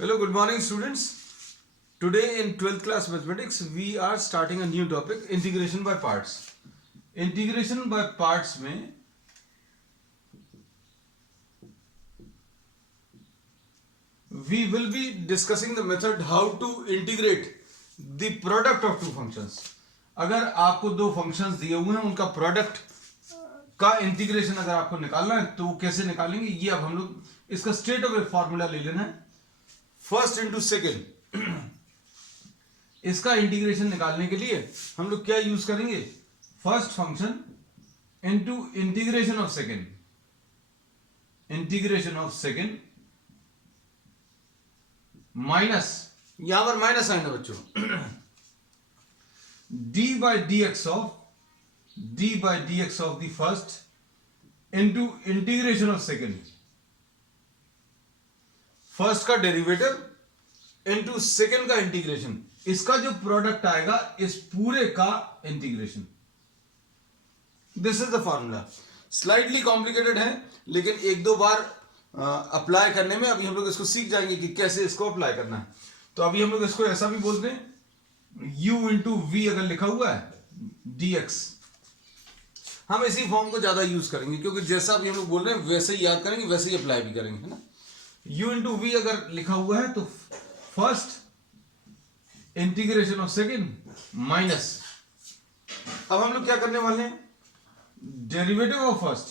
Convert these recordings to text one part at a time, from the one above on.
Hello, good morning students. Today in 12th class mathematics we are starting a new topic, integration by parts. Integration by parts में we will be discussing the method how to integrate the product of two functions. अगर आपको दो functions दिए हुए हैं उनका product का integration अगर आपको निकालना है तो कैसे निकालेंगे ये अब हम लोग इसका स्ट्रेट अवे फॉर्मूला ले लेना है. First into second. इसका इंटीग्रेशन निकालने के लिए हम लोग क्या यूज करेंगे? First function into integration of second. Integration of second minus, यहां पर माइनस आएगा बच्चों, D by d x of the first into integration of second. First का डेरिवेटिव इंटू सेकेंड का इंटीग्रेशन, इसका जो प्रोडक्ट आएगा इस पूरे का integration. This is the formula. Slightly complicated है लेकिन एक दो बार अप्लाई करने में अभी हम लोग इसको सीख जाएंगे कि कैसे इसको अप्लाई करना है. तो अभी हम लोग इसको ऐसा भी बोलते हैं, u इंटू वी अगर लिखा हुआ है dx, हम इसी फॉर्म को ज्यादा यूज करेंगे क्योंकि जैसा अभी हम लोग बोल रहे हैं वैसे ही याद करेंगे, वैसे ही अप्लाई भी करेंगे, है ना. u इंटू वी अगर लिखा हुआ है तो first integration of second minus, अब हम लोग क्या करने वाले हैं? Derivative of first,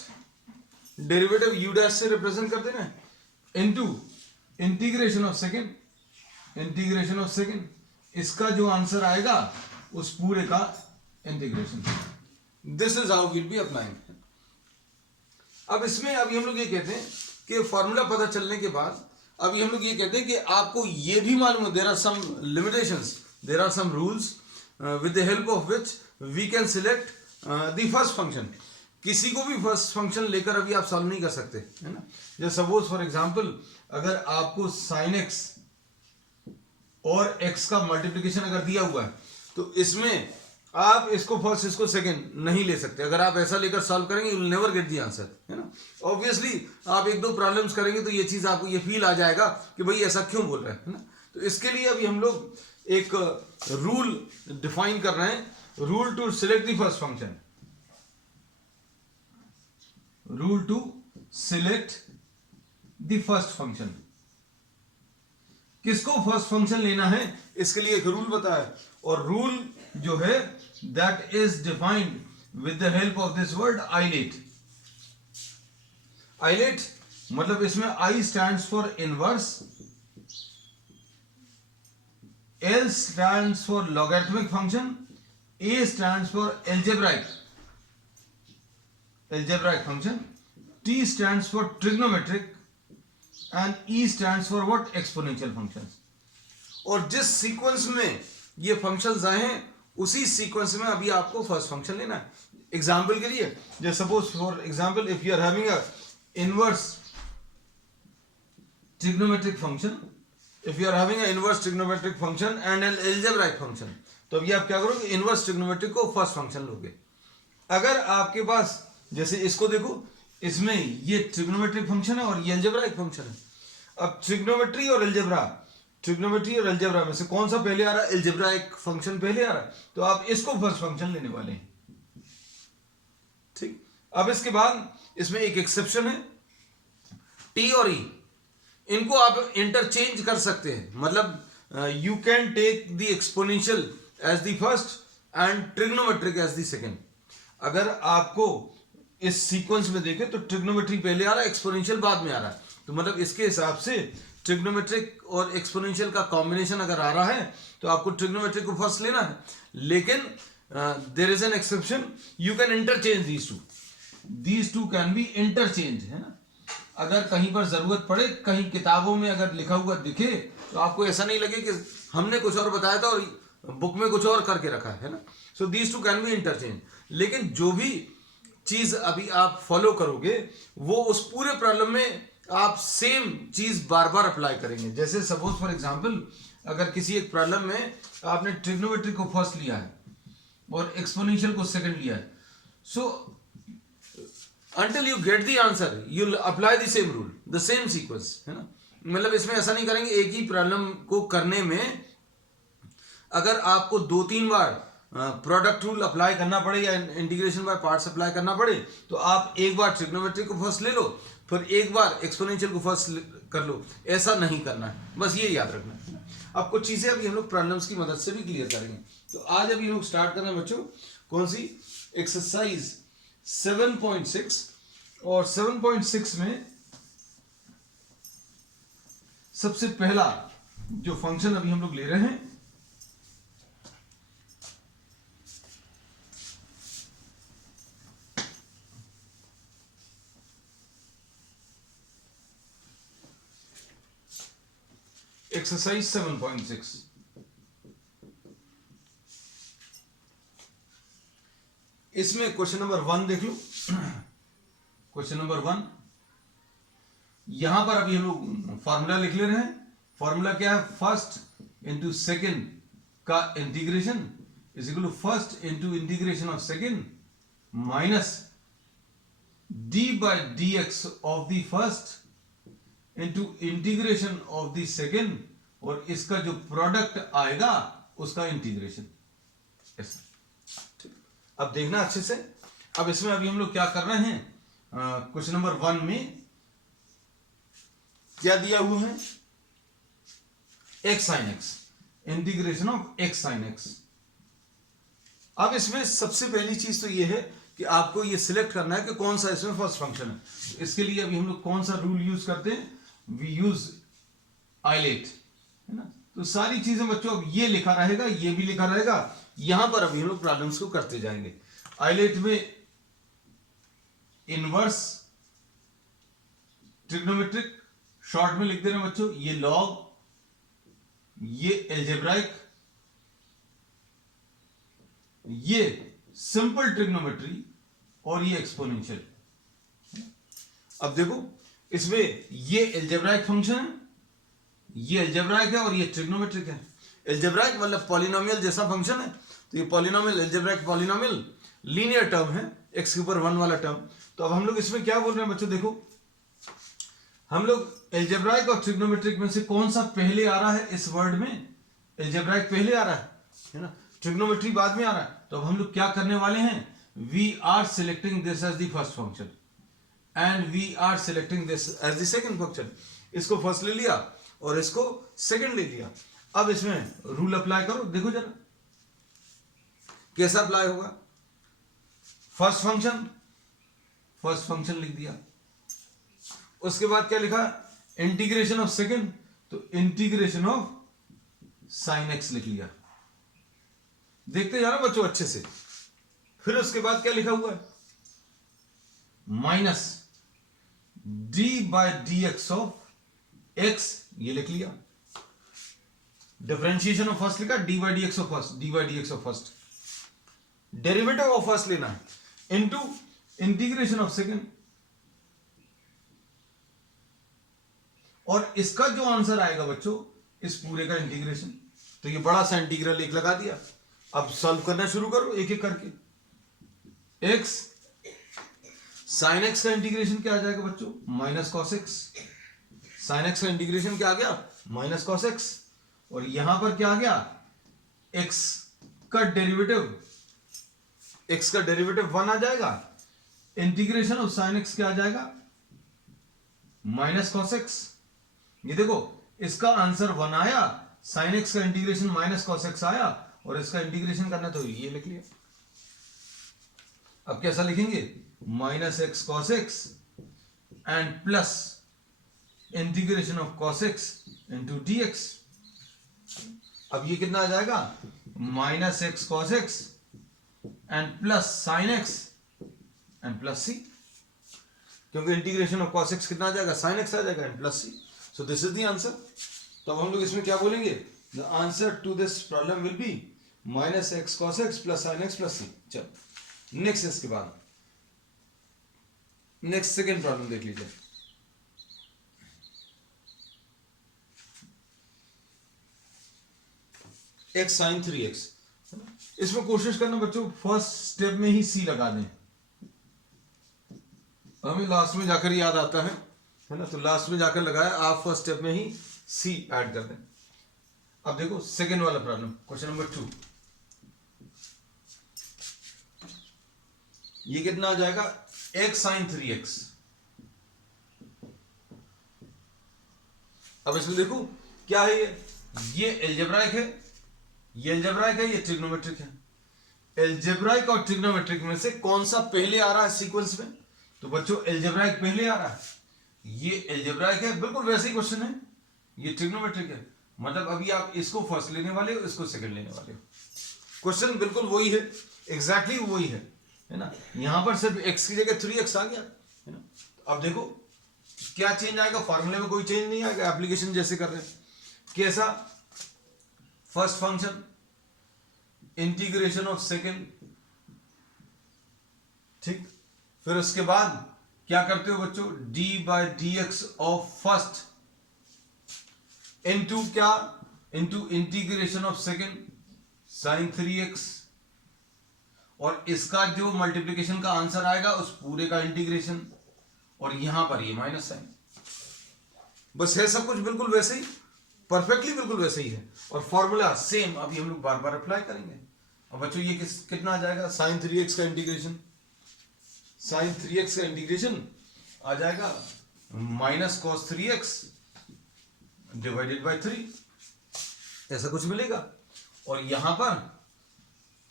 derivative u dash से रिप्रेजेंट कर देना, into integration of second, integration of second, इसका जो आंसर आएगा उस पूरे का integration. This is how will be applying. अब इसमें अभी हम लोग ये कहते हैं कि फॉर्मूला पता चलने के बाद अभी हम लोग ये कहते हैं कि आपको ये भी मालूम है there are some limitations, there are some rules with the help of which we can select the first function. किसी को भी फर्स्ट फंक्शन लेकर अभी आप सॉल्व नहीं कर सकते, है ना. जैसे सपोज फॉर एग्जांपल अगर आपको sin x और x का मल्टीप्लिकेशन अगर दिया हुआ है तो इसमें आप इसको फर्स्ट इसको सेकंड नहीं ले सकते. अगर आप ऐसा लेकर सॉल्व करेंगे you will never get the answer, है ना. ऑब्वियसली आप एक दो प्रॉब्लम्स करेंगे तो ये चीज आपको ये फील आ जाएगा कि भाई ऐसा क्यों बोल रहे हैं, है ना. तो इसके लिए अभी हम लोग एक रूल डिफाइन कर रहे हैं, rule to select the first function, rule to select the first function. किसको फर्स्ट फंक्शन लेना है इसके लिए एक रूल बताया, और रूल जो है that is defined with the help of this word ILATE. ILATE मतलब इसमें I stands for inverse, L stands for logarithmic function, A stands for algebraic function, T stands for trigonometric and E stands for what? Exponential functions. और जिस sequence में ये functions आए हैं उसी sequence में अभी आपको फर्स्ट फंक्शन लेना है. एग्जाम्पल के लिए जैसे suppose for example if you are having a inverse trigonometric function, if you are having an inverse trigonometric function and an algebraic function, तो अभी आप क्या करोगे? इनवर्स ट्रिग्नोमेट्रिक को फर्स्ट फंक्शन लोगे. अगर आपके पास जैसे इसको देखो, इसमें ये ट्रिग्नोमेट्रिक फंक्शन है और ये अलजेब्राइक फंक्शन है. अब ट्रिग्नोमेट्री और अलजेब्रा में से कौन सा पहले आ रहा है? अलजेब्राइक फंक्शन पहले आ रहा है, तो आप इसको फर्स्ट फंक्शन लेने वाले हैं. ठीक. अब इसके बाद इसमें एक एक्सेप्शन है, टी और ई, इनको आप इंटरचेंज कर सकते हैं. मतलब you can take the exponential as the first and trigonometric as the second. अगर आपको इस सीक्वेंस में देखें तो ट्रिग्नोमेट्री पहले आ रहा है, एक्सपोनेंशियल बाद में आ रहा है, तो मतलब इसके हिसाब से ट्रिग्नोमेट्रिक और एक्सपोनेंशियल का कॉम्बिनेशन अगर आ रहा है तो आपको ट्रिग्नोमेट्रिक को फर्स्ट लेना है. लेकिन there is an exception, you can interchange these two can be interchange, है ना. अगर कहीं पर जरूरत पड़े, कहीं किताबों में अगर लिखा हुआ दिखे तो आपको ऐसा नहीं लगे कि हमने कुछ और बताया था और बुक में कुछ और करके रखा है ना. So these two can be interchange. लेकिन जो भी चीज अभी आप फॉलो करोगे वो उस पूरे प्रॉब्लम में आप सेम चीज बार बार अप्लाई करेंगे. जैसे सपोज फॉर एग्जांपल अगर किसी एक प्रॉब्लम में आपने ट्रिग्नोमेट्री को फर्स्ट लिया है और एक्सपोनेंशियल को सेकंड लिया है, सो until you get the answer you'll apply the same rule, the same sequence, है ना. मतलब इसमें ऐसा नहीं करेंगे, एक ही प्रॉब्लम को करने में अगर आपको 2-3 बार प्रोडक्ट रूल अप्लाई करना पड़े या इंटीग्रेशन बाय पार्ट्स अप्लाई करना पड़े, तो आप एक बार ट्रिग्नोमेट्री को फर्स्ट ले लो, फिर एक बार एक्सपोनेंशियल को फर्स्ट कर लो। ऐसा नहीं करना है, बस ये याद रखना है। अब कुछ चीजें अभी हम लोग प्रॉब्लम्स की मदद से भी क्लियर करेंगे। तो आज अभी हम लोग स्टार्ट कर रहे हैं बच्चों, कौन सी, एक्सरसाइज 7.6। और 7.6 में सबसे पहला जो फंक्शन अभी हम लोग ले रहे हैं, एक्सरसाइज 7.6। इसमें क्वेश्चन नंबर 1 देख लो। क्वेश्चन नंबर 1, यहां पर अभी हम लोग फॉर्मूला लिख ले रहे हैं। फॉर्मूला क्या है, फर्स्ट इंटू सेकेंड का integration is equal to first into integration of second minus d by d x of the first into integration of the second, और इसका जो प्रोडक्ट आएगा उसका इंटीग्रेशन। ऐसा, अब देखना अच्छे से। अब इसमें अभी हम लोग क्या कर रहे हैं, क्वेश्चन नंबर 1 में क्या दिया हुआ है, x sine x, integration of x sine x. अब इसमें सबसे पहली चीज तो ये है कि आपको ये सिलेक्ट करना है कि कौन सा इसमें फर्स्ट फंक्शन है। इसके लिए अभी हम लोग कौन सा रूल यूज करते हैं, वी यूज आइलेट, है ना। तो सारी चीजें बच्चों अब ये लिखा रहेगा, ये भी लिखा रहेगा। यहां पर अभी हम लोग प्रॉब्लम्स को करते जाएंगे। आइलेट में इनवर्स ट्रिग्नोमेट्रिक शॉर्ट में लिख दे रहे हैं बच्चों, ये लॉग, ये एल्जेब्राइक, ये सिंपल ट्रिग्नोमेट्री, और ये एक्सपोनेंशियल। अब देखो इसमें ये एल्जेब्राइक फंक्शन है, ये एल्जेब्राइक है, और ये ट्रिग्नोमेट्रिक है। एल्जेब्राइक मतलब पॉलिनोमियल जैसा फंक्शन है, तो ये polynomial, algebraic polynomial linear term है, एक्स के ऊपर 1 वाला टर्म। तो अब हम लोग इसमें क्या बोल रहे हैं बच्चों, देखो हम लोग एल्जेब्राइक और ट्रिग्नोमेट्रिक में से कौन सा पहले आ रहा है इस वर्ड में, एल्जेब्राइक पहले आ रहा है ना, ट्रिग्नोमेट्री बाद में आ रहा है। तो अब हम लोग क्या करने वाले हैं, we are selecting this as the first function and we are selecting this as the second function. इसको फर्स्ट ले लिया और इसको सेकंड ले लिया। अब इसमें रूल अप्लाई करो, देखो जरा कैसा अप्लाई होगा। फर्स्ट फंक्शन लिख दिया, उसके बाद क्या लिखा, इंटीग्रेशन ऑफ सेकंड, तो इंटीग्रेशन ऑफ साइन एक्स लिख लिया। देखते जाना बच्चों अच्छे से। फिर उसके बाद क्या लिखा हुआ है, minus d by d x of x, ये लिख लिया। डिफरेंशिएशन ऑफ फर्स्ट लिखा, d by d x of first, d by d x of first. Derivative of first लेना है, इनटू इंटीग्रेशन ऑफ सेकंड, और इसका जो आंसर आएगा बच्चों इस पूरे का इंटीग्रेशन। तो ये बड़ा सा इंटीग्रल एक लगा दिया। अब सॉल्व करना शुरू करो एक एक करके। एक्स साइन एक्स का इंटीग्रेशन क्या आ जाएगा बच्चों, minus cos x. Sine x का इंटीग्रेशन क्या आ गया, माइनस कॉस एक्स। और यहां पर क्या आ गया, एक्स का डेरिवेटिव, एक्स का डेरिवेटिव 1 आ जाएगा। इंटीग्रेशन ऑफ साइन एक्स क्या आ जाएगा, माइनस कॉस एक्स। ये देखो इसका आंसर 1 आया, साइन एक्स का इंटीग्रेशन माइनस कॉस एक्स आया, और इसका इंटीग्रेशन करना तो ये लिख लिया। अब कैसा लिखेंगे, minus x cos x and plus integration of cos x into d x. अब ये कितना आ जाएगा, minus x cos x and plus sine x and plus c, क्योंकि इंटीग्रेशन ऑफ कॉस एक्स कितना आ जाएगा, साइन एक्स आ जाएगा and plus C. So this is the answer. तो अब हम लोग इसमें क्या बोलेंगे, the answer to this problem will be minus x cos x plus sine x plus c. चलो नेक्स्ट, इसके बाद नेक्स्ट सेकेंड प्रॉब्लम देख लीजिए। एक्स साइन 3x, इसमें कोशिश करना बच्चों फर्स्ट स्टेप में ही सी लगा दें, हमें लास्ट में जाकर याद आता है है ना, तो लास्ट में जाकर लगाया, आप फर्स्ट स्टेप में ही सी ऐड कर दें। अब देखो सेकेंड वाला प्रॉब्लम, क्वेश्चन नंबर 2। ये कितना आ जाएगा, x sin 3x। अब इसमें देखो क्या है, ये एल्जेब्राइक है, ये एल्जेब्राइक है, ये ट्रिग्नोमेट्रिक है। एल्जेब्राइक और ट्रिग्नोमेट्रिक में से कौन सा पहले आ रहा है सीक्वेंस में? तो बच्चों एल्जेब्राइक पहले आ रहा है, ये एल्जेब्राइक है, बिल्कुल वैसे ही क्वेश्चन है। ये ट्रिग्नोमेट्रिक है, मतलब अभी आप इसको फर्स्ट लेने वाले हो, इसको सेकंड लेने वाले हो। क्वेश्चन बिल्कुल वही है, एग्जैक्टली वही है ना। यहां पर सिर्फ x की जगह 3x आ गया, है ना। अब देखो क्या चेंज आएगा, फॉर्मूले में कोई चेंज नहीं आएगा, एप्लीकेशन जैसे कर रहे हैं। कैसा? First function integration of second, ठीक। फिर उसके बाद क्या करते हो बच्चों, d/dx ऑफ फर्स्ट इनटू क्या, into integration of second sin 3x, और इसका जो मल्टीप्लिकेशन का आंसर आएगा उस पूरे का इंटीग्रेशन, और यहां पर ये माइनस साइन। बस है सब कुछ बिल्कुल वैसे ही, परफेक्टली बिल्कुल वैसे ही है, और फॉर्मूला सेम अभी हम लोग बार बार अप्लाई करेंगे। अब बच्चों ये कितना आ जाएगा, sin 3x का इंटीग्रेशन, sin 3x का इंटीग्रेशन आ जाएगा minus cos 3x divided by 3, ऐसा कुछ मिलेगा। और यहां पर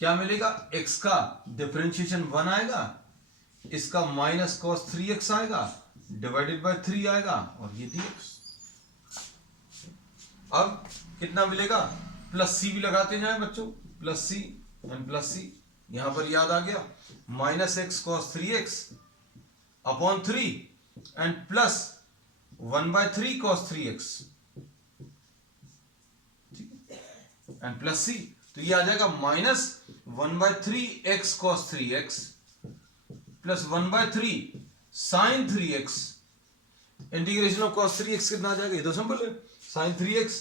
क्या मिलेगा, x का डिफरेंशिएशन 1 आएगा, इसका माइनस cos 3x आएगा डिवाइडेड बाय 3 आएगा, और ये dx। अब कितना मिलेगा, प्लस सी भी लगाते जाएं बच्चों, plus c and plus c, यहां पर याद आ गया, minus x cos 3x upon 3 and plus 1/3 cos 3x एंड प्लस सी, तो ये आ जाएगा minus 1/3 x cos 3x plus 1/3 sin 3x, integration of cos 3x कितना आ जाएगा, ये तो सिंपल है, sin 3x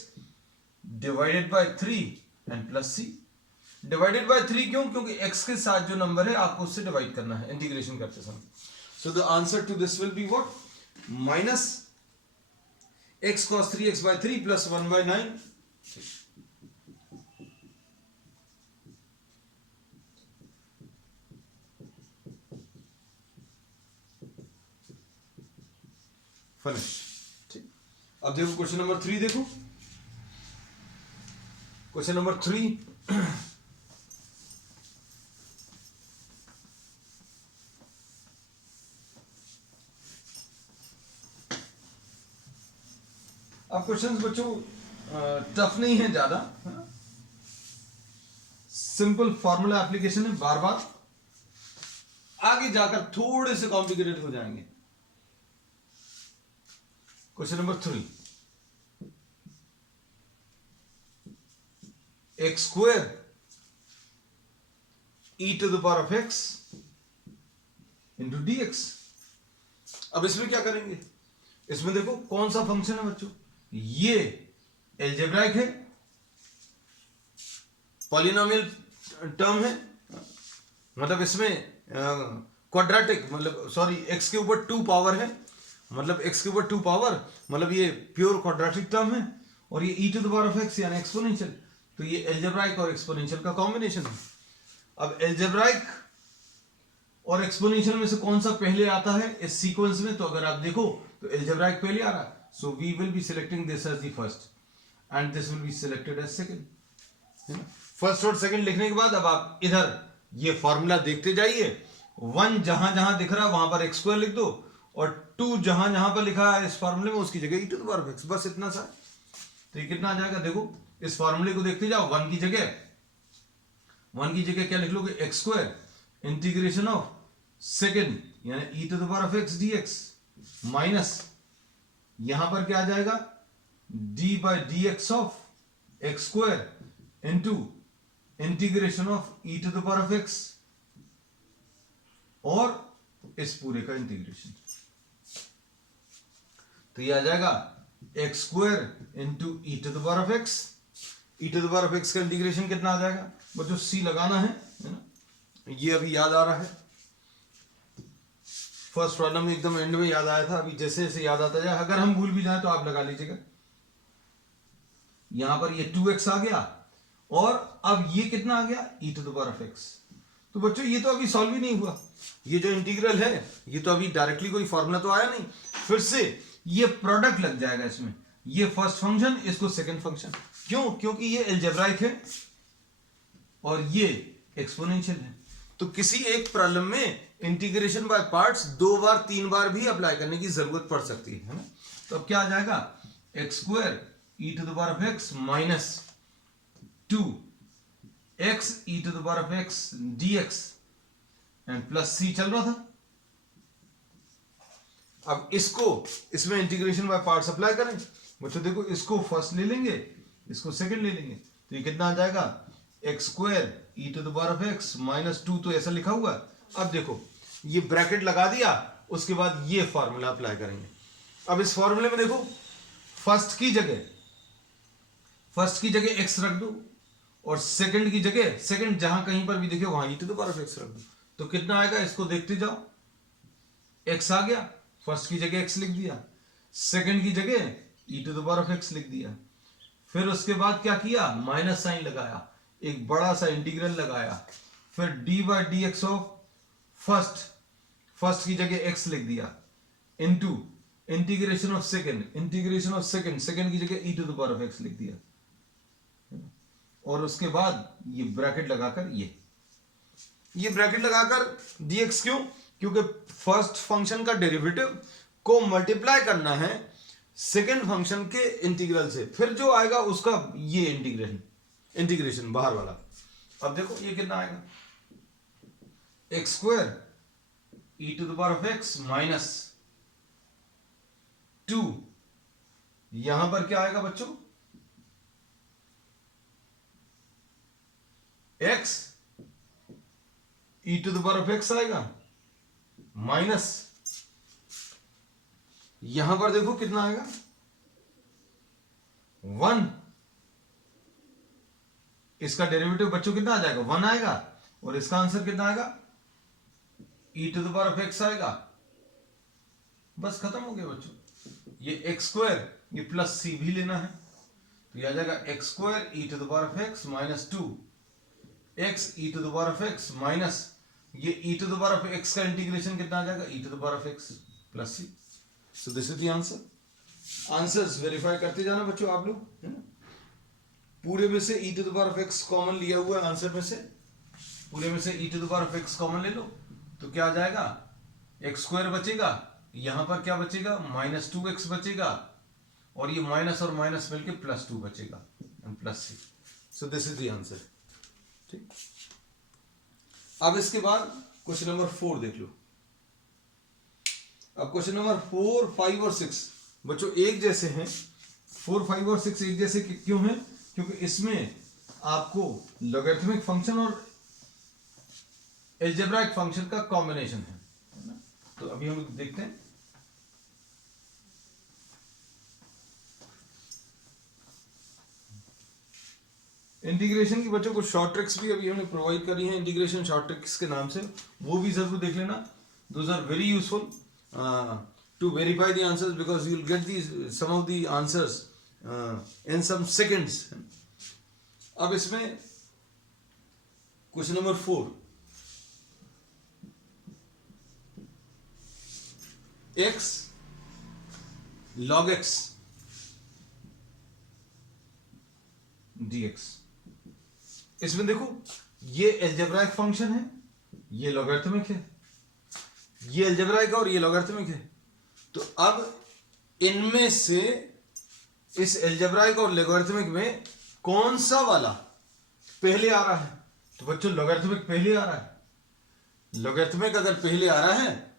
divided by 3 and plus C. Divided by 3 क्यों, क्योंकि x के साथ जो नंबर है आपको उससे डिवाइड करना है इंटीग्रेशन करते समय। So the answer to this will be what, minus x cos 3x by 3 plus 1/9। Finish, ठीक। अब देखो क्वेश्चन नंबर 3, देखो क्वेश्चन नंबर 3। अब क्वेश्चंस बच्चों टफ नहीं है ज्यादा, सिंपल फॉर्मूला एप्लीकेशन है, बार बार आगे जाकर थोड़े से कॉम्प्लिकेटेड हो जाएंगे। Question number 3, x square e to the power of x into dx। अब इसमें क्या करेंगे, इसमें देखो कौन सा फंक्शन है बच्चों, ये एल्जेब्राइक है, पॉलिनोमियल टर्म है, मतलब इसमें क्वाड्रेटिक, मतलब सॉरी x के ऊपर 2 पावर है, मतलब x के ऊपर 2 पावर, मतलब ये प्योर क्वाड्रेटिक टर्म है, और ये e to the power of x यानी एक्सपोनेंशियल, तो ये एल्जेब्राइक और एक्सपोनेंशियल का कॉम्बिनेशन है। अब एल्जेब्राइक और एक्सपोनेंशियल में से कौन सा पहले आता है इस सीक्वेंस में, तो अगर आप देखो तो एल्जेब्राइक पहले आ रहा है, so we will be selecting this as the first and this will be selected as second, है ना। फर्स्ट और सेकंड लिखने के बाद अब आप इधर ये फॉर्मूला देखते जाइए, 1 जहां जहां दिख रहा है वहां पर x² लिख दो, और 2 जहां जहां पर लिखा है इस फॉर्मूले में उसकी जगह e to the power of x, बस इतना सा। तो ये कितना आ जाएगा, देखो इस फॉर्मूले को देखते जाओ, 1 की जगह क्या लिख लोगे, x² इंटीग्रेशन ऑफ सेकंड यानी e to the power of x dx, minus यहां पर क्या आ जाएगा, d/dx of x² into integration of e to the power of x, और इस पूरे का इंटीग्रेशन, तो ये आ जाएगा x² into e to the power of x, e to the power of x का इंटीग्रेशन कितना आ जाएगा बच्चों, c लगाना है ना, ये अभी याद आ रहा है, फर्स्ट प्रॉब्लम एकदम एंड में याद आया था, अभी जैसे जैसे याद आता जाए, अगर हम भूल भी जाए तो आप लगा लीजिएगा। यहां पर ये 2x आ गया और अब ये कितना आ गया e to the power of x। तो बच्चों ये तो अभी सॉल्व ही नहीं हुआ, ये जो इंटीग्रल है ये तो अभी डायरेक्टली कोई फॉर्मूला तो आया नहीं, फिर से ये प्रोडक्ट लग जाएगा इसमें, ये फर्स्ट फंक्शन इसको सेकंड फंक्शन, क्यों? क्योंकि ये अलजेब्राइक है और ये एक्सपोनेंशियल है। तो किसी एक प्रॉब्लम में इंटीग्रेशन बाय पार्ट्स 2 बार 3 बार भी अप्लाई करने की जरूरत पड़ सकती है ना। तो अब क्या आ जाएगा, x square e to the power of x minus 2 x e to the power of x d x and plus c चल रहा था। अब इसको इसमें इंटीग्रेशन बाय पार्ट्स अप्लाई करें बच्चों, देखो इसको फर्स्ट ले लेंगे, इसको सेकंड ले लेंगे, तो ये कितना आ जाएगा, x square e to the power of x minus 2, तो ऐसा लिखा हुआ है। अब देखो ये ब्रैकेट लगा दिया, उसके बाद ये फॉर्मूला अप्लाई करेंगे। अब इस फॉर्मूले में देखो फर्स्ट की जगह एक्स रख दो और सेकंड की जगह, सेकंड जहां कहीं पर भी देखे वहां e to the power of x रख दो, तो कितना आएगा इसको देखते जाओ, एक्स आ गया, फर्स्ट की जगह एक्स लिख दिया, सेकंड की जगह e to the power of x लिख दिया, फिर उसके बाद क्या किया, माइनस साइन लगाया, एक बड़ा सा इंटीग्रल लगाया, फिर d by d x of first की जगह एक्स लिख दिया, into integration of second, second की जगह e to the power of x लिख दिया, और उसके बाद ये ब्रैकेट लगाकर ये ब्रैकेट लगाकर dx, क्यों? क्योंकि फर्स्ट फंक्शन का डेरिवेटिव को मल्टीप्लाई करना है सेकंड फंक्शन के इंटीग्रल से, फिर जो आएगा उसका ये इंटीग्रेशन बाहर वाला। अब देखो ये कितना आएगा, x square e to the power of x minus 2, यहां पर क्या आएगा बच्चों, x e to the power of x आएगा माइनस, यहां पर देखो कितना आएगा 1, इसका डेरिवेटिव बच्चों कितना आ जाएगा 1 आएगा, और इसका आंसर कितना आएगा e to the power of x आएगा। बस खत्म हो गया बच्चों, ये एक्स स्क्वायर, ये प्लस सी भी लेना है, तो ये आ जाएगा x square e to the power of x minus 2 x e to the power of x minus, ये e to the power of x का इंटीग्रेशन कितना आ जाएगा, e to the power of x plus C. So this is the answer. Answers verify करते जाना बच्चों आप लोग, है ना। पूरे में से e to the power of x common लिया हुआ है आंसर में से, पूरे में से e to the power of x common ले लो, तो क्या आ जाएगा, एक्स स्क्वायर बचेगा, यहां पर क्या बचेगा, माइनस 2x बचेगा, और ये माइनस और माइनस मिलके प्लस 2 बचेगा and plus C. So this is the answer. ठीक, अब इसके बाद क्वेश्चन नंबर 4 देख लो। अब क्वेश्चन नंबर 4, 5 और 6 बच्चों एक जैसे हैं। 4, 5 और 6 एक जैसे क्यों हैं? क्योंकि इसमें आपको लॉगरिथमिक फंक्शन और अलजेब्राइक फंक्शन का कॉम्बिनेशन है ना। तो अभी हम देखते हैं। इंटीग्रेशन की बच्चों को शॉर्ट ट्रिक्स भी अभी हमने प्रोवाइड करी हैं, इंटीग्रेशन शॉर्ट ट्रिक्स के नाम से, वो भी जरूर देख लेना। Those are very useful to verify the answers, because you will get the some of the answers in some seconds. अब इसमें question number 4, x log x dx। इसमें देखो ये अलजेब्राइक फंक्शन है, ये लॉगरिथमिक है, ये अलजेब्राइक और ये लॉगरिथमिक है। तो अब इनमें से इस अलजेब्राइक और लॉगरिथमिक में कौन सा वाला पहले आ रहा है? तो बच्चों लॉगरिथमिक पहले आ रहा है। लॉगरिथमिक अगर पहले आ रहा है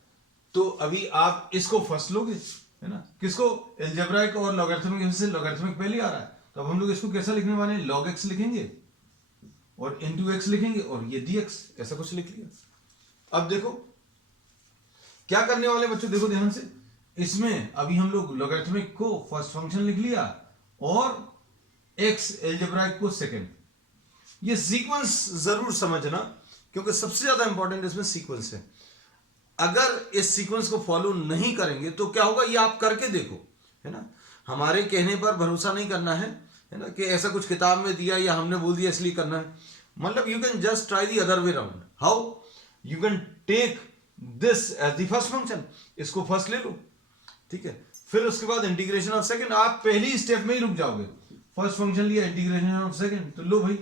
तो अभी आप इसको फर्स्ट लोगे, है ना। किसको? अलजेब्राइक और लॉगरिथमिक में से लॉगरिथमिक पहले आ रहा है, तो अब हम लोग इसको कैसा लिखने वाले हैं? log x लिखेंगे और इंटू एक्स लिखेंगे और ये dx, ऐसा कुछ लिख लिया। अब देखो क्या करने वाले बच्चों, देखो ध्यान से। इसमें अभी हम लोग लॉगरिथमिक को फर्स्ट फंक्शन लिख लिया और x अलजेब्राइक को सेकंड। ये सीक्वेंस जरूर समझना, क्योंकि सबसे ज्यादा इंपॉर्टेंट इसमें सीक्वेंस है। अगर इस सीक्वेंस को फॉलो नहीं करेंगे तो क्या होगा, ये आप करके देखो, है ना। हमारे कहने पर भरोसा नहीं करना है ना, कि ऐसा कुछ किताब में दिया या हमने बोल दिया इसलिए करना है। मतलब you can just try the other way round. How? You can take this as the first function, इसको फर्स्ट ले लो, ठीक है। फिर उसके बाद इंटीग्रेशन ऑफ सेकंड, आप पहली स्टेप में ही रुक जाओगे। फर्स्ट फंक्शन लिया, इंटीग्रेशन ऑफ सेकंड, तो लो भाई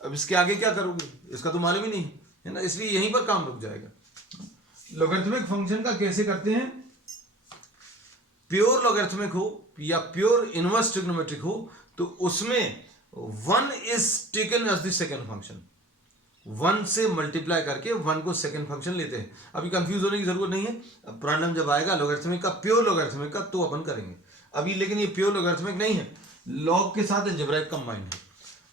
अब इसके आगे क्या करोगे, इसका तो मालूम ही नहीं है ना, इसलिए यहीं पर काम रुक जाएगा। लॉगरिथमिक फंक्शन का कैसे करते हैं, प्योर लॉगरिथमिक हो या प्योर इनवर्स ट्रिग्नोमेट्रिक हो, तो उसमें 1 is taken as the second function, 1 से मल्टीप्लाई करके 1 को सेकंड फंक्शन लेते हैं। अभी कंफ्यूज होने की जरूरत नहीं है, अब प्रॉब्लम जब आएगा लॉगरिथमिक का, प्योर लॉगरिथमिक का, तो अपन करेंगे अभी। लेकिन ये प्योर लॉगरिथमिक नहीं है, लॉग के साथ अलजेब्राइक कंबाइन है।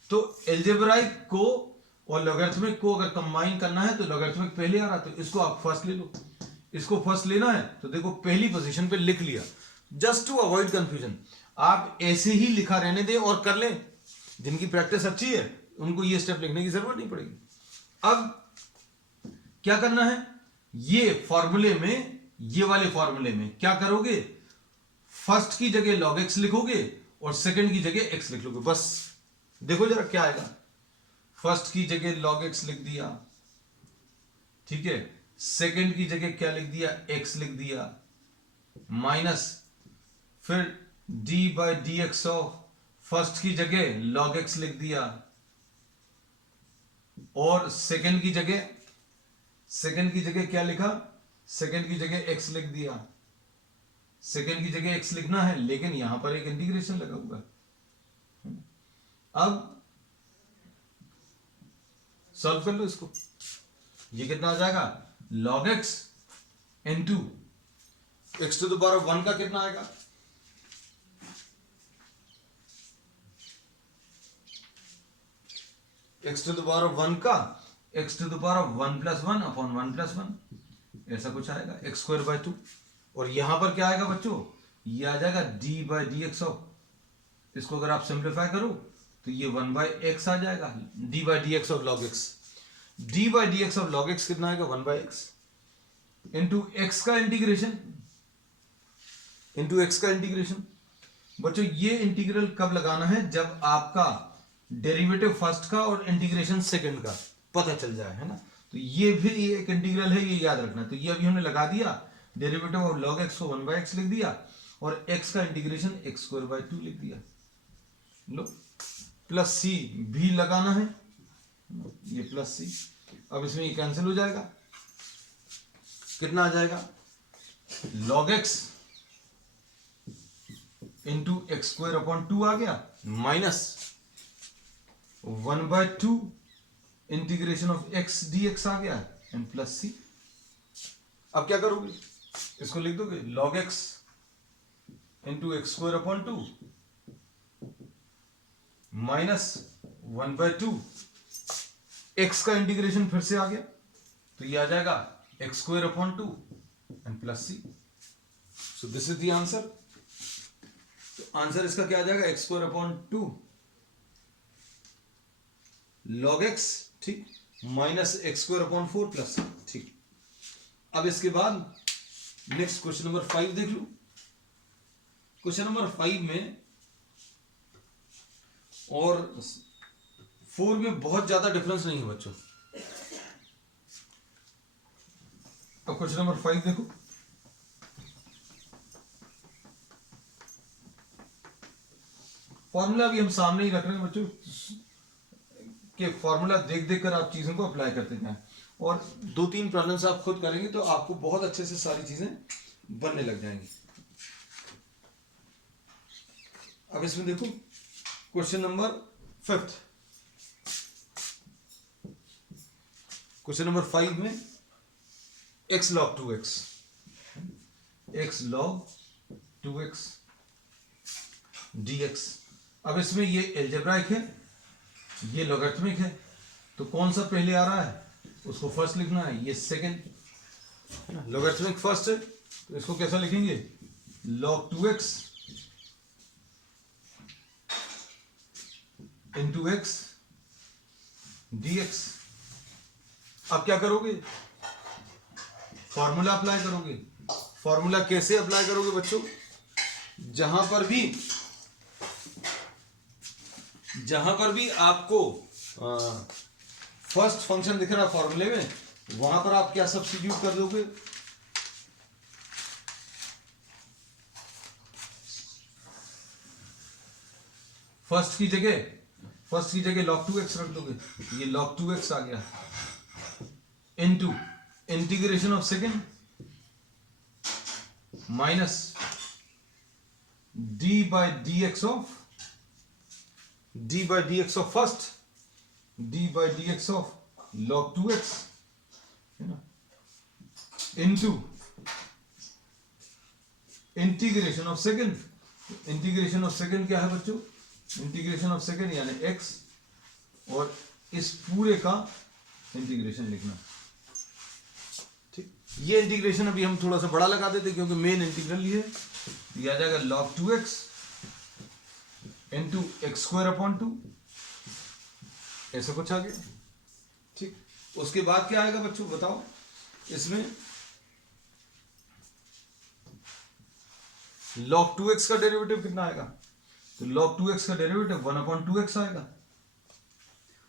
तो अलजेब्राइक को और लॉगरिथमिक को अगर कंबाइन करना है तो लॉगरिथमिक पहले आ रहा, तो इसको आप फर्स्ट ले लो। इसको फर्स्ट लेना है तो देखो पहली पोजीशन पे लिख लिया, जस्ट टू अवॉइड कंफ्यूजन। आप ऐसे ही लिखा रहने दें और कर लें, जिनकी प्रैक्टिस अच्छी है उनको ये स्टेप लिखने की जरूरत नहीं पड़ेगी। अब क्या करना है, ये फॉर्मूले में, ये वाले फॉर्मूले में क्या करोगे, फर्स्ट की जगह log x लिखोगे और सेकंड की जगह x लिख लोगे, बस। देखो जरा क्या आएगा, फर्स्ट की जगह log x लिख दिया, ठीक है, सेकंड की जगह क्या लिख दिया, x लिख दिया, माइनस फिर d by d x of first की जगह log x लिख दिया और सेकंड की जगह क्या लिखा, सेकंड की जगह x लिख दिया। सेकंड की जगह x लिखना है, लेकिन यहां पर एक इंटीग्रेशन लगा हुआ है। अब सॉल्व कर लो इसको, ये कितना आ जाएगा, log x into x to the power of 1 का कितना आएगा, x to the power of 1 का x to the power of 1 plus 1 upon 1 plus 1, ऐसा कुछ आएगा, x स्क्वायर बाय 2। और यहां पर क्या आएगा बच्चों, ये आ जाएगा d by d x of, इसको अगर आप सिंप्लीफाई करो तो ये 1 बाई एक्स आ जाएगा, d by d x of log x। d by d x of log x कितना आएगा, 1 बाई एक्स इंटू एक्स का इंटीग्रेशन, बच्चों ये इंटीग्रल कब लगाना है, जब आपका डेरिवेटिव फर्स्ट का और इंटीग्रेशन सेकंड का पता चल जाए, है ना। तो ये भी एक इंटीग्रल है, ये याद रखना। तो ये अभी हमने लगा दिया, डेरिवेटिव ऑफ log x को 1 बाई एक्स लिख दिया और x का इंटीग्रेशन x स्क्वायर बाई 2 लिख दिया। लो प्लस c भी लगाना है, ये प्लस c, अब इसमें ये कैंसिल हो जाएगा, कितना आ जाएगा, log x into x square upon 2 आ गया, minus 1 by 2 integration of x dx आ गया एंड प्लस c। अब क्या करोगे, इसको लिख दोगे log x into x square upon 2 minus 1 by 2, x का इंटीग्रेशन फिर से आ गया, तो ये आ जाएगा x square upon 2 and plus C. So this is the answer. तो आंसर इसका क्या आ जाएगा, x square upon 2 log x, ठीक, minus x square upon 4 plus, ठीक। अब इसके बाद नेक्स्ट क्वेश्चन नंबर 5 देख लो। क्वेश्चन नंबर 5 में और 4 में बहुत ज्यादा डिफरेंस नहीं है बच्चों। अब क्वेश्चन नंबर 5 देखो, फॉर्मूला भी हम सामने ही रख रहे हैं बच्चों, कि फॉर्मूला देख देख कर आप चीजों को अप्लाई करते जाएं, और 2-3 प्रॉब्लम्स आप खुद करेंगे तो आपको बहुत अच्छे से सारी चीजें बनने लग जाएंगी। अब इसमें देखो क्वेश्चन नंबर 5, क्वेश्चन नंबर 5 में x log 2x, x log 2x dx। अब इसमें ये एल्जेब्राइक है, ये लॉगरिथमिक है, तो कौन सा पहले आ रहा है उसको फर्स्ट लिखना है, ये सेकंड, है ना। लॉगरिथमिक फर्स्ट है तो इसको कैसा लिखेंगे, log 2x into x dx। अब क्या करोगे, फॉर्मूला अप्लाई करोगे। फॉर्मूला कैसे अप्लाई करोगे बच्चों? जहां पर भी आपको फर्स्ट फंक्शन दिख रहा है फॉर्मूले में, वहां पर आप क्या सब्स्टिट्यूट कर दोगे? फर्स्ट की जगह log 2x रख दोगे। ये log 2x आ गया into integration of second minus d by dx of first, d by dx of log 2x into integration of second. Integration of second क्या है बच्चों? इंटीग्रेशन ऑफ सेकेंड यानी x, और इस पूरे का इंटीग्रेशन लिखना। ठीक, ये इंटीग्रेशन अभी हम थोड़ा सा बड़ा लगा देते क्योंकि मेन इंटीग्रल ये है। ये आ जाएगा log 2x into x square upon 2, ऐसा कुछ आ गया। ठीक, उसके बाद क्या आएगा बच्चों बताओ? इसमें log 2x का डेरिवेटिव कितना आएगा? तो log 2x का डेरिवेटिव 1/2x आएगा।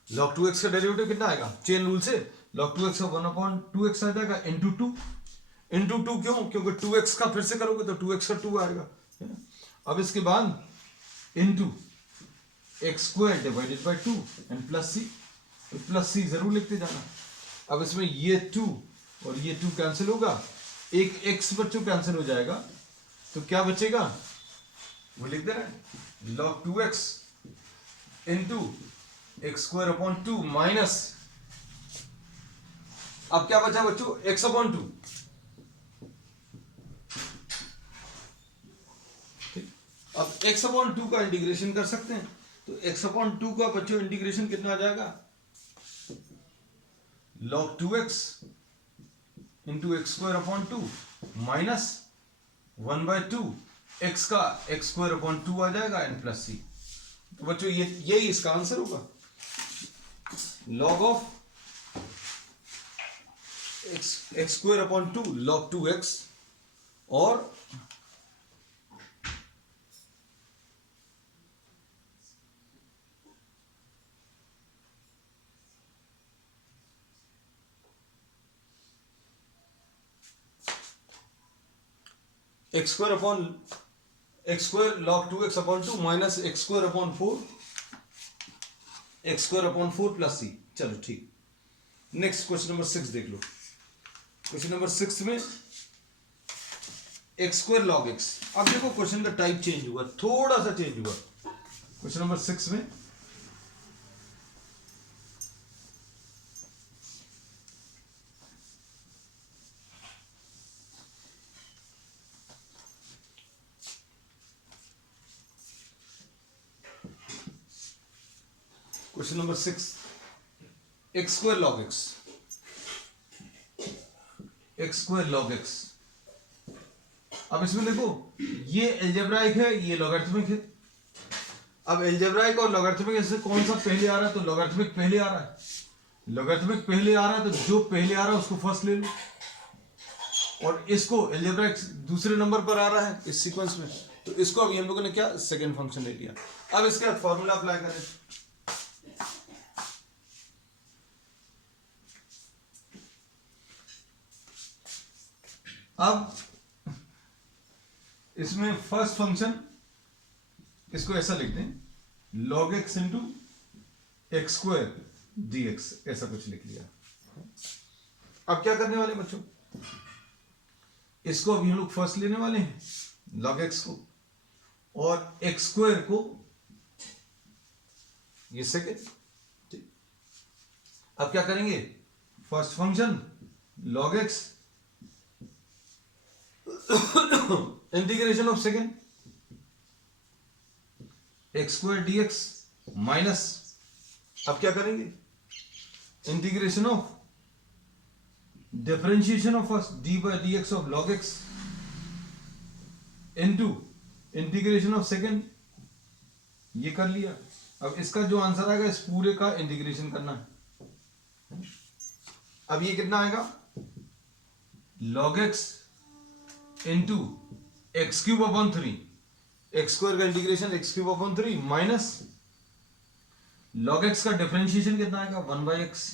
log 2x का डेरिवेटिव कितना आएगा? चेन रूल से log 2x का 1/2x आ जाएगा इंटू 2। इंटू 2 क्यों? क्योंकि 2x का फिर से करोगे तो 2x का 2 आएगा। अब इसके बाद into x square divided by 2 and plus c. Plus c जरूर लिखते जाना। अब इसमें ये 2 और ये 2 कैंसिल होगा, एक x बच्चों कैंसिल हो जाएगा, तो क्या बचेगा वो लिख दे रहे हैं log 2x into x square upon 2 minus, अब क्या बचा बच्चों? x upon 2। ठीक, अब x अपॉन 2 का इंटीग्रेशन कर सकते हैं, तो x अपॉन 2 का बच्चों इंटीग्रेशन कितना आ जाएगा? log 2x into x square upon 2 minus 1/2 x का एक्स स्क्वायर अपॉन 2 आ जाएगा एंड प्लस सी। तो बच्चों यही इसका आंसर होगा। log of x square upon 2 log 2x और x square log 2x upon 2 minus x square upon 4 plus c. चलो ठीक, नेक्स्ट क्वेश्चन नंबर 6 देख लो। क्वेश्चन नंबर 6 में एक्स स्क्वायर log x। अब देखो क्वेश्चन का टाइप चेंज हुआ, थोड़ा सा चेंज हुआ। क्वेश्चन नंबर 6 में question number 6 x square log x। अब इसमें देखो ये एल्जेब्राइक है, ये लॉगरिथमिक है। अब एल्जेब्राइक और लॉगरिथमिक इससे कौन सा पहले आ रहा है? तो लॉगरिथमिक पहले आ रहा है। लॉगरिथमिक पहले आ रहा है तो जो पहले आ रहा है उसको फर्स्ट ले लो, और इसको एल्जेब्राइक दूसरे नंबर पर आ रहा है इस सीक्वेंस में, तो इसको अभी हम लोगों ने क्या सेकंड फंक्शन ले लिया। अब इसके बाद फॉर्मूला अप्लाई करें। अब इसमें फर्स्ट फंक्शन इसको ऐसा लिखते हैं log x into x square dx, ऐसा कुछ लिख लिया। अब क्या करने वाले बच्चों? इसको अभी हम लोग फर्स्ट लेने वाले हैं log x को, और एक्स स्क्वायर को ये सेकेंड। ठीक, अब क्या करेंगे? First function log x integration of second x square dx minus, अब क्या करेंगे? Integration of differentiation of first d by dx of log x into integration of second, ये कर लिया। अब इसका जो आंसर आएगा इस पूरे का इंटीग्रेशन करना है। अब ये कितना आएगा? log x into x cube upon 3, x square का integration x cube upon 3 minus log x का डिफरेंशिएशन कितना आएगा 1/x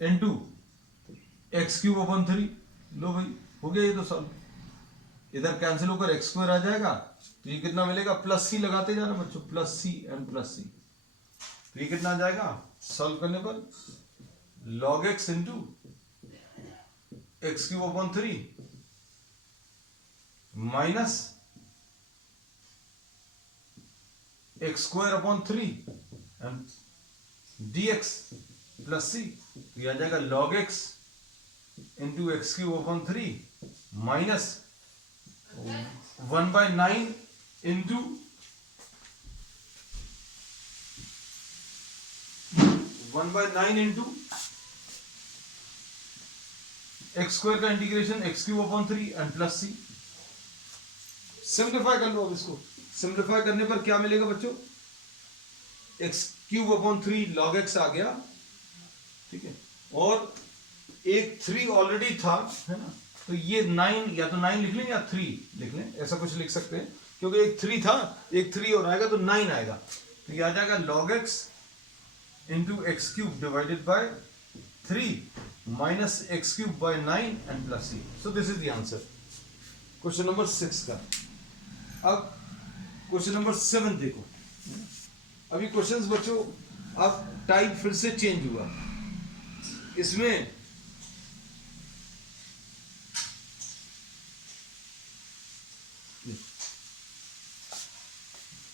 into x cube upon 3। लो भाई हो गया ये तो सॉल्व, इधर कैंसिल होकर एक्स स्क्वायर आ जाएगा, तो ये कितना मिलेगा प्लस सी लगाते जाना बच्चों, प्लस सी एंड प्लस सी, तो ये कितना आ जाएगा सॉल्व करने पर log x into x cube upon 3 minus x square upon 3 and dx plus सी, तो ये आ जाएगा log x into x cube upon 3 minus 1/9 into 1/9 into x square का integration x cube upon 3 and plus c. Simplify कर लो अब इसको, simplify करने पर क्या मिलेगा बच्चों, x cube upon 3 log x आ गया, ठीक है, और एक 3 ऑलरेडी था, है ना, तो ये 9 या तो 9 लिख लें या 3 लिख लें, ऐसा कुछ लिख सकते हैं, क्योंकि एक 3 था, एक 3 और आएगा तो 9 आएगा, तो ये आ जाएगा log x into x cube divided by 3 minus x cube by 9 and plus C. So this is the answer question number 6 का। अब क्वेश्चन नंबर 7 देखो, अभी क्वेश्चंस बच्चों अब टाइप फिर से चेंज हुआ, इसमें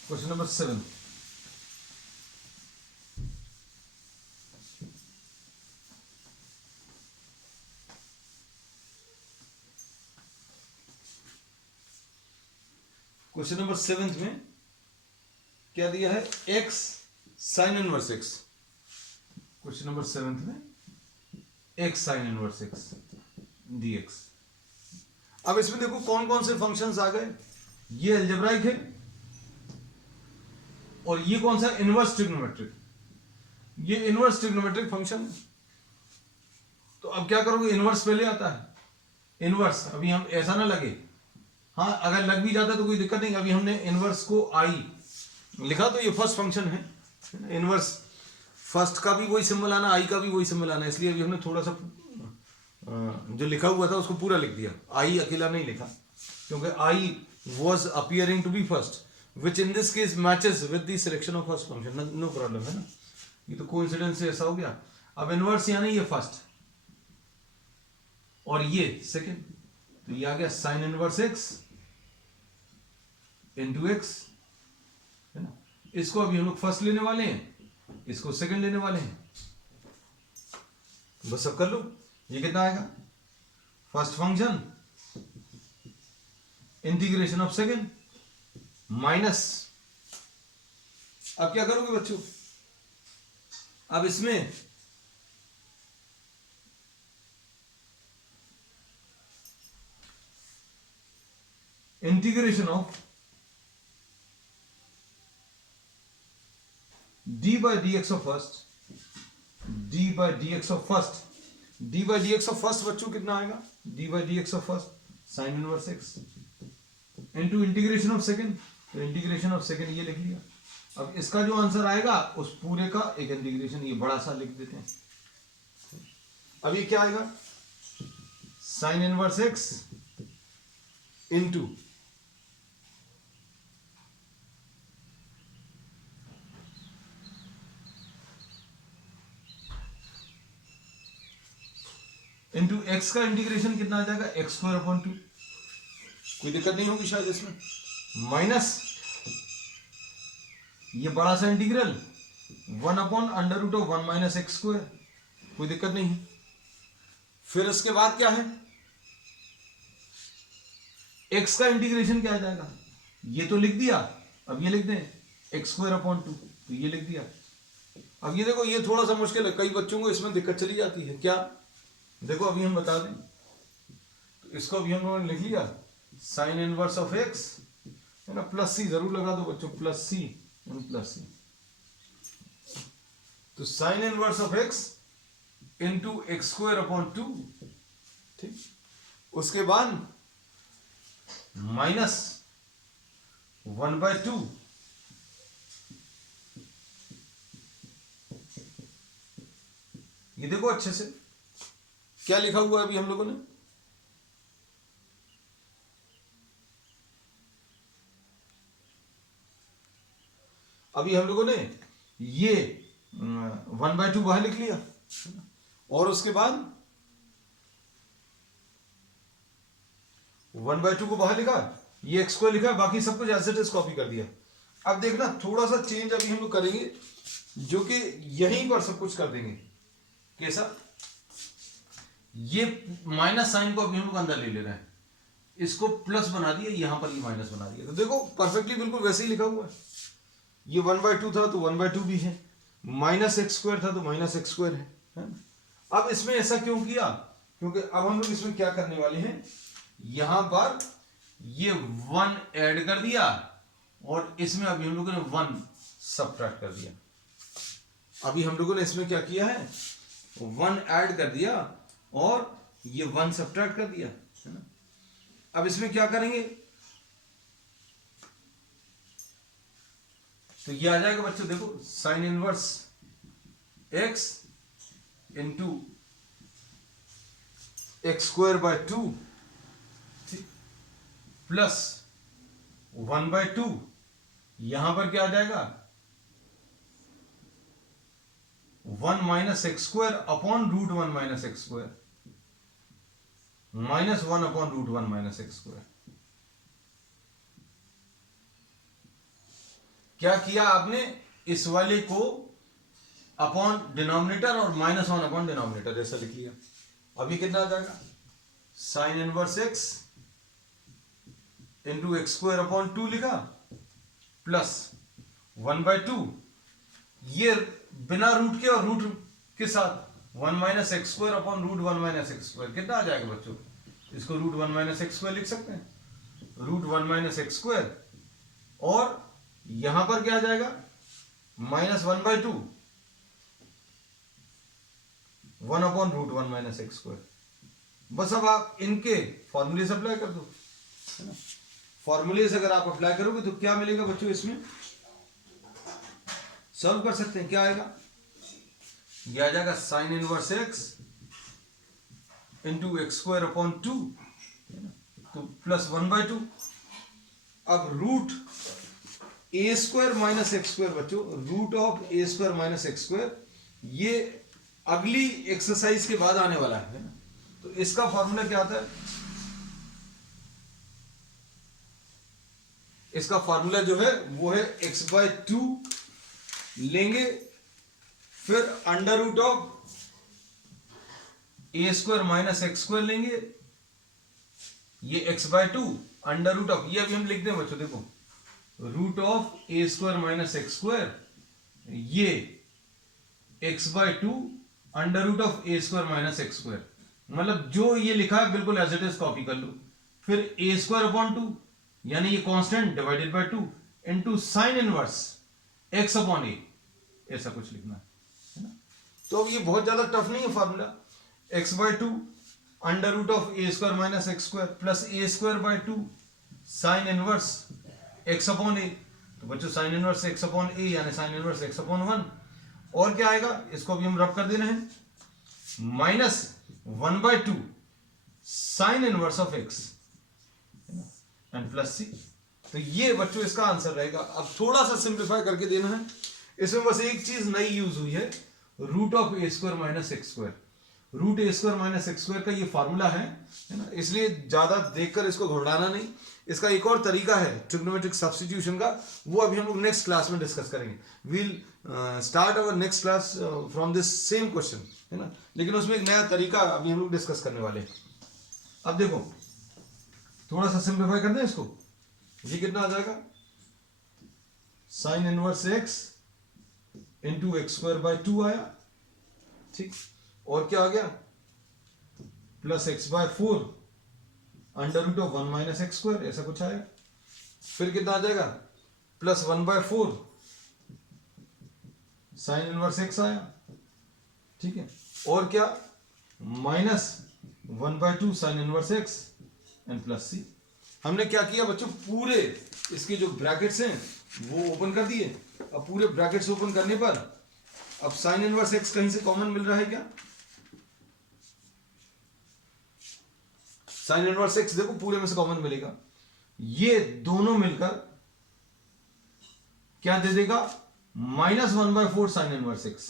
क्वेश्चन नंबर 7, क्वेश्चन नंबर 7 में क्या दिया है, x sign inverse x, question number 7 में x sign inverse x dx। अब इसमें देखो कौन कौन से फंक्शंस आ गए, ये अलजेब्राइक है और ये कौन सा इनवर्स ट्रिग्नोमेट्रिक, ये इनवर्स ट्रिग्नोमेट्रिक फंक्शन है। तो अब क्या करोगे, इनवर्स पहले आता है, इनवर्स अभी हम ऐसा ना लगे, हाँ अगर लग भी जाता तो कोई दिक्कत नहीं, अभी हमने इनवर्स को आई लिखा तो ये फर्स्ट फंक्शन है, इनवर्स फर्स्ट का भी वही सिंबल आना, आई का भी वही सिंबल आना, इसलिए अभी हमने थोड़ा सा जो लिखा हुआ था उसको पूरा लिख दिया, आई अकेला नहीं लिखा, क्योंकि आई was appearing to be first which in this case matches with the selection of first function, no problem, है ना, ये तो कोइंसिडेंस से ऐसा हो गया। अब इनवर्स यानी ये फर्स्ट और ये सेकंड, तो ये आ गया sign inverse x into x, है ना, इसको अभी हम लोग फर्स्ट लेने वाले हैं, इसको सेकंड लेने वाले हैं, बस अब कर लो, ये कितना आएगा, first function integration of second minus, अब क्या करोगे बच्चों, अब इसमें integration of d by dx of first, d by dx of first, d by dx of first बच्चों कितना आएगा, d by dx of first sign inverse x into integration of second, तो इंटीग्रेशन ऑफ सेकंड ये लिख लिया। अब इसका जो आंसर आएगा उस पूरे का एक इंटीग्रेशन ये बड़ा सा लिख देते हैं, अब ये क्या आएगा, sign inverse x into x का इंटीग्रेशन कितना आ जाएगा, एक्स स्क्वायर अपॉन 2, कोई दिक्कत नहीं होगी शायद इसमें, माइनस ये बड़ा सा integral 1 upon under root of 1 minus x square, कोई दिक्कत नहीं है। फिर इसके बाद क्या है, x का इंटीग्रेशन क्या आ जाएगा, ये तो लिख दिया, अब ये लिख दें एक्स स्क्वायर अपॉन 2, तो ये लिख दिया। अब ये देखो ये थोड़ा सा मुश्किल है, कई बच्चों को इसमें दिक्कत चली जाती है, क्या देखो अभी हम बता दें, तो इसको अभी हम लोगों ने लिख लिया साइन इनवर्स ऑफ x, है ना, प्लस सी जरूर लगा दो बच्चों, प्लस सी एंड प्लस सी, तो sine inverse of x into x square upon 2, ठीक, उसके बाद माइनस 1/2 ये देखो अच्छे से क्या लिखा हुआ है अभी हम लोगों ने, अभी हम लोगों ने ये 1/2 बाहर लिख लिया और उसके बाद 1/2 को बाहर लिखा, ये x स्क्वायर लिखा, बाकी सब कुछ एज इट इज कॉपी कर दिया। अब देखना थोड़ा सा चेंज अभी हम लोग करेंगे जो कि यहीं पर सब कुछ कर देंगे। कैसा, ये माइनस साइन को अभी हम लोग अंदर ले रहे हैं, इसको प्लस बना दिया, यहां पर ये माइनस बना दिया, तो देखो परफेक्टली बिल्कुल वैसे ही लिखा हुआ है। ये 1/2 था तो 1/2 भी है, माइनस x स्क्वायर था तो माइनस x स्क्वायर है ना। अब इसमें ऐसा क्यों किया, क्योंकि अब हम लोग इसमें क्या करने वाले हैं, यहां पर ये 1 ऐड कर दिया और इसमें अभी हम लोगों ने 1 सबट्रैक्ट कर दिया। अभी हम लोगों ने इसमें क्या किया है, 1 ऐड कर दिया और ये 1 सबट्रैक्ट कर दिया, है ना। अब इसमें क्या करेंगे, तो ये आ जाएगा बच्चों, देखो sign inverse x into x square by 2 plus 1/2, यहां पर क्या आ जाएगा 1 minus x square upon √1 minus x square, minus 1 upon √1 minus x square. क्या किया आपने, इस वाले को अपॉन डिनोमिनेटर और -1 अपॉन डिनोमिनेटर ऐसा लिख लिया। अभी कितना आ जाएगा, sine inverse x into x square upon 2 लिखा प्लस 1/2, ये बिना रूट के और रूट के साथ 1 minus x square upon √1 minus x square, कितना आ जाएगा बच्चों, इसको √1 माइनस एक्स स्क्वायर लिख सकते हैं, √1 माइनस एक्स स्क्वायर, और यहां पर क्या आ जाएगा -1/2 1 अपॉन √1 माइनस एक्स स्क्वायर। बस अब आप इनके फॉर्मूले से अप्लाई कर दो, है ना। फॉर्मूले से अगर आप अप्लाई करोगे तो क्या मिलेगा बच्चों, इसमें सॉल्व कर सकते हैं, क्या आएगा, यह आ जाएगा sine inverse x into x square upon 2, तो प्लस 1/2। अब root a square minus x square बच्चों, root of a square minus x square, ये अगली एक्सरसाइज के बाद आने वाला है ना। तो इसका फॉर्मूला क्या आता है, इसका फॉर्मूला जो है वो है x/2 लेंगे, फिर under root of a square minus x square लेंगे, ये x/2 अंडर रूट ऑफ, ये अभी हम लिख दें बच्चों, देखो root of a square minus x square, ये x/2 under root of a square minus x square, मतलब जो ये लिखा है बिल्कुल एज इट इज कॉपी कर लो, फिर ए स्क्वायर अपॉन 2 यानी ये constant divided by 2 into sine inverse x upon a, ऐसा कुछ लिखना है ना। तो अब ये बहुत ज्यादा टफ नहीं है formula, x/2 under root of a square minus x square plus a square by 2 sine inverse x upon a, तो बच्चों sine inverse x upon a यानी साइन इनवर्स x अपॉन 1, और क्या आएगा, इसको भी हम रब कर देना है, minus 1/2 sine inverse of x and plus c। तो ये बच्चों इसका आंसर रहेगा। अब थोड़ा सा सिंप्लीफाई करके देना है, इसमें बस एक चीज नई यूज हुई है, root of a square minus x square, root a square minus x square का ये फार्मूला है ना, इसलिए ज्यादा देखकर इसको घबराना नहीं। इसका एक और तरीका है ट्रिग्नोमेट्रिक सब्स्टिट्यूशन का, वो अभी हम लोग नेक्स्ट क्लास में डिस्कस करेंगे। We'll start our next class from this same question, है ना, लेकिन उसमें एक नया तरीका अभी हम लोग डिस्कस करने वाले हैं। अब देखो थोड़ा सा सिंप्लीफाई कर दें इसको, ये कितना आ जाएगा, sine inverse x into x square by 2 आया, ठीक, और क्या आ गया, plus x/4 under root of 1 minus x square, ऐसा कुछ आएगा, फिर कितना आ जाएगा, प्लस 1/4 साइन इनवर्स x आया, ठीक है, और क्या, minus 1/2 sine inverse x and plus c. हमने क्या किया बच्चों, पूरे इसके जो ब्रैकेट्स हैं वो ओपन कर दिए। अब पूरे ब्रैकेट्स ओपन करने पर अब साइन इनवर्स एक्स कहीं से कॉमन मिल रहा है क्या? साइन इनवर्स एक्स देखो पूरे में से कॉमन मिलेगा, ये दोनों मिलकर क्या दे देगा, -1/4 साइन इनवर्स एक्स।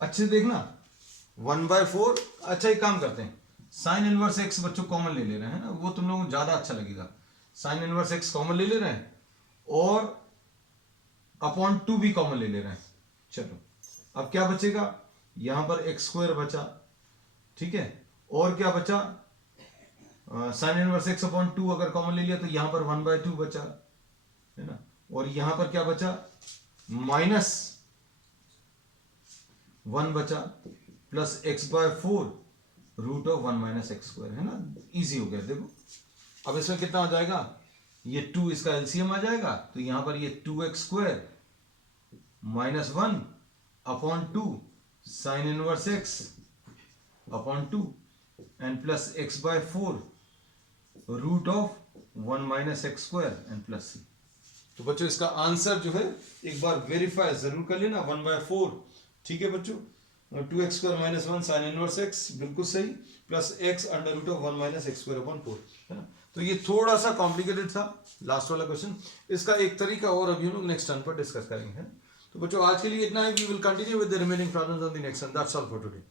अच्छे से देखना 1/4। अच्छा एक काम करते हैं, साइन इनवर्स एक्स बच्चों कॉमन ले ले रहे हैं ना, वो तुम लोगों को ज्यादा अच्छा लगेगा। साइन इनवर्स एक्स कॉमन ले ले रहे हैं और अपॉन 2 भी कॉमन ले ले रहे हैं। चलो अब क्या बचेगा, यहां पर x² बचा, ठीक है, और क्या बचा, साइन इनवर्स एक्स अपॉन 2 अगर कॉमन ले लिया तो यहां पर 1/2 बचा, है ना, और यहां पर क्या बचा, -1 बचा, प्लस x/4 √1 - x², है ना, इजी हो गया। देखो अब इसमें कितना हो जाएगा, ये 2 इसका एलसीएम आ जाएगा, तो यहां पर ये 2x² -1 upon 2 sine inverse x upon 2 and plus x/4 √1 - x² and plus सी। तो बच्चों इसका आंसर जो है एक बार वेरीफाई जरूर कर लेना, 1/4, ठीक है बच्चों, 2x² -1 साइन इनवर्स एक्स बिल्कुल सही, प्लस x √1 - x² अपॉन 4, है ना। तो ये थोड़ा सा कॉम्प्लिकेटेड था लास्ट वाला क्वेश्चन, इसका एक तरीका और अभी हम लोग नेक्स्ट टर्न पर डिस्कस करेंगे। तो बच्चों आज के लिए इतना ही, we will continue with the remaining problems on the next turn. That's all for today.